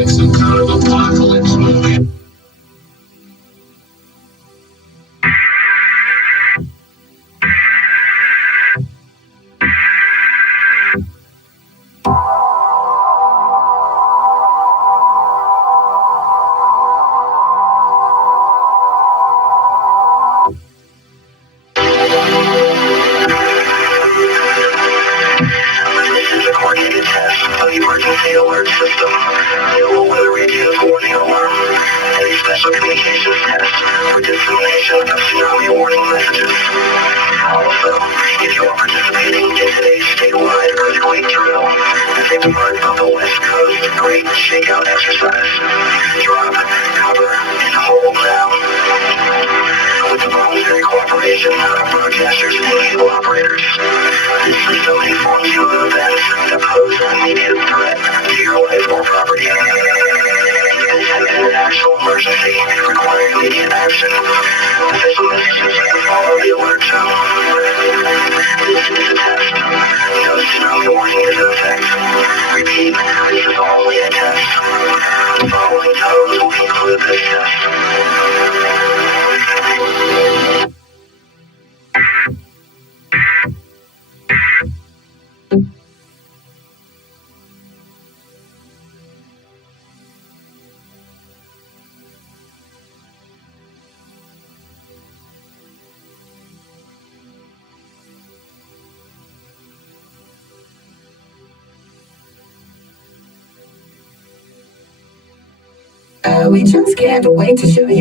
like some kind of apocalypse movie. Coordinated test of the emergency alert system. Naval weather radios warning alarm. A special communications test for dissemination of tsunami warning messages. Also, if you are participating in today's statewide earthquake drill, as a part of the West Coast Great Shakeout exercise, drop, cover, and hold down. With the voluntary cooperation of broadcasters and cable operators, this system informs you of events that pose an immediate threat to your life or property. An actual emergency requiring immediate action. Official messages follow the alert zone. This is a test. No tsunami warning is in effect. Repeat, this is only a test. The following tones will conclude this test. We just can't wait to show you.